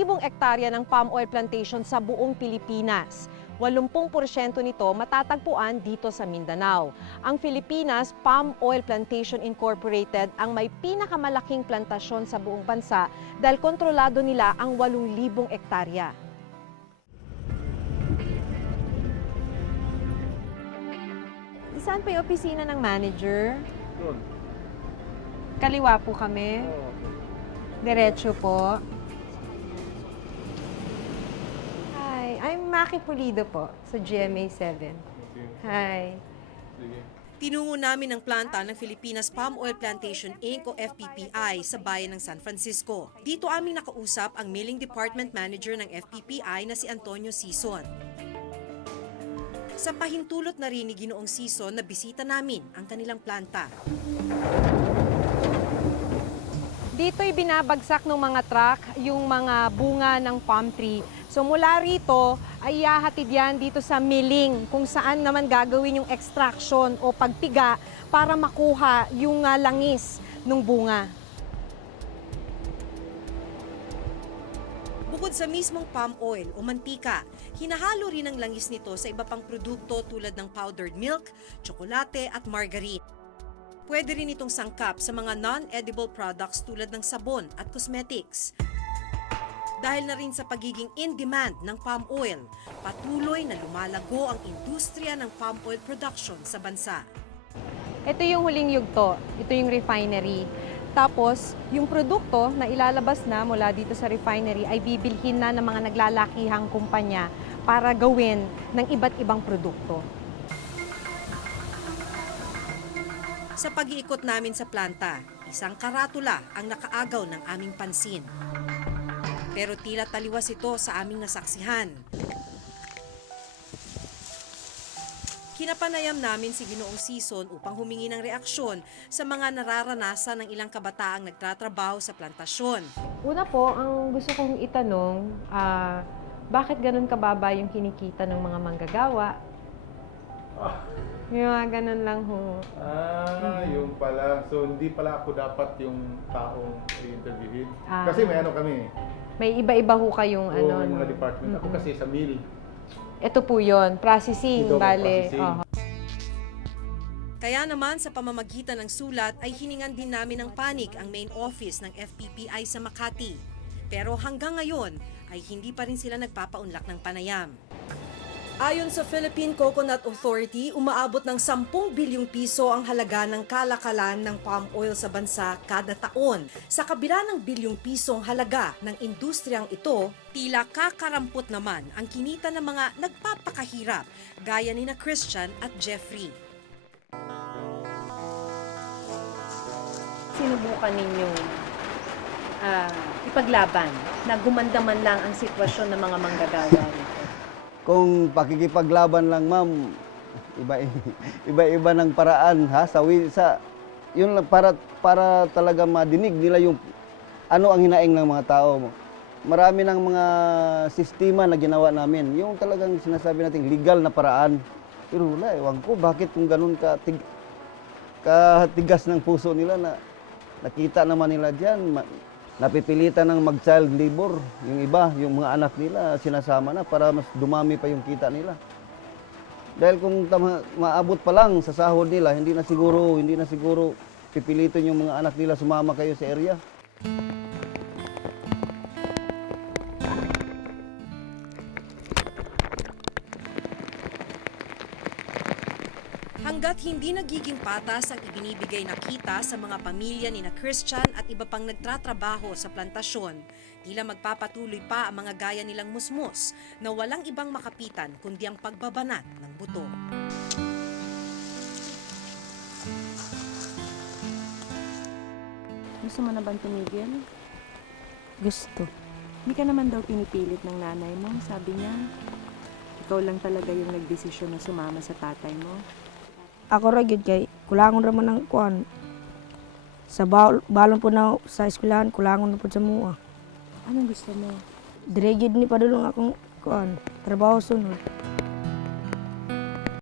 libong ektarya ng palm oil plantation sa buong Pilipinas. 80% nito matatagpuan dito sa Mindanao. Ang Filipinas Palm Oil Plantation Incorporated ang may pinakamalaking plantasyon sa buong bansa dahil kontrolado nila ang 8,000 ektarya. Saan pa yung opisina ng manager? Doon. Kaliwa po kami. Diretso po. Hi, I'm Maki Pulido po sa GMA 7. Hi. Sige. Tinungo namin ang planta ng Filipinas Palm Oil Plantation Inc. o FPPI sa bayan ng San Francisco. Dito aming nakausap ang Milling Department Manager ng FPPI na si Antonio Sison. Sa pahintulot na rin ni Ginoong Sison na bisita namin ang kanilang planta. Dito'y binabagsak ng mga truck yung mga bunga ng palm tree. So mula rito ay ihahatid yan dito sa milling kung saan naman gagawin yung extraction o pagpiga para makuha yung langis ng bunga. Bukod sa mismong palm oil o mantika, hinahalo rin ang langis nito sa iba pang produkto tulad ng powdered milk, tsokolate at margarine. Pwede rin itong sangkap sa mga non-edible products tulad ng sabon at cosmetics. Dahil na rin sa pagiging in-demand ng palm oil, patuloy na lumalago ang industriya ng palm oil production sa bansa. Ito yung huling yugto, ito yung refinery. Tapos, yung produkto na ilalabas na mula dito sa refinery ay bibilhin na ng mga naglalakihang kumpanya para gawin ng iba't ibang produkto. Sa pag-iikot namin sa planta, isang karatula ang nakaagaw ng aming pansin. Pero tila taliwas ito sa aming nasaksihan. Kinapanayam namin si Ginoong Sison upang humingi ng reaksyon sa mga nararanasan ng ilang kabataang nagtatrabaho sa plantasyon. Una po, ang gusto kong itanong, bakit ganun kababa yung kinikita ng mga manggagawa? Yung mga ganun lang ho. Yung pala. So, hindi pala ako dapat yung taong i-interviewin. Kasi may ano kami. May iba-iba ho kayong May mga department. Ako kasi sa mill. Ito po yun, processing, Ito, bale. processing. Kaya naman sa pamamagitan ng sulat ay hiningan din namin ng panig ang main office ng FPPI sa Makati. Pero hanggang ngayon ay hindi pa rin sila nagpapaunlak ng panayam. Ayon sa Philippine Coconut Authority, umaabot ng 10 bilyong piso ang halaga ng kalakalan ng palm oil sa bansa kada taon. Sa kabila ng bilyong pisong halaga ng industriyang ito, tila kakarampot naman ang kinita ng mga nagpapakahirap gaya ni na Christian at Jeffrey. Sinubukan ninyong ipaglaban na gumanda man lang ang sitwasyon ng mga manggagawa rito? Kung pakikipaglaban lang, ma'am, iba-iba ng paraan, ha? Yun lang, para talaga madinig nila yung ano ang hinaing ng mga tao. Marami ng mga sistema na ginawa namin. Yung talagang sinasabi natin legal na paraan. Pero wala, ewan ko, bakit kung ganun katigas ng puso nila na nakita naman nila dyan, napipilitan ng mag-child labor. Yung iba, yung mga anak nila, sinasama na para mas dumami pa yung kita nila. Dahil kung maabot pa lang sa sahod nila, hindi na siguro pipilitin yung mga anak nila sumama kayo sa area. Hanggat hindi nagiging patas ang ibinibigay na kita sa mga pamilya ni na Christian at iba pang nagtratrabaho sa plantasyon, tila magpapatuloy pa ang mga gaya nilang musmos na walang ibang makapitan kundi ang pagbabanat ng buto. Gusto mo na bang tumigil? Gusto. Hindi ka naman daw pinipilit ng nanay mo, sabi niya. Ikaw lang talaga yung nagdesisyon na sumama sa tatay mo. Ako ra gyud kay kulangon ra man ang kuan. Sa balon po na sa eskwelahan, kulangon na po sa mua. Anong gusto mo? Dire gyud ni padulong akong kuan, trabaho sunod.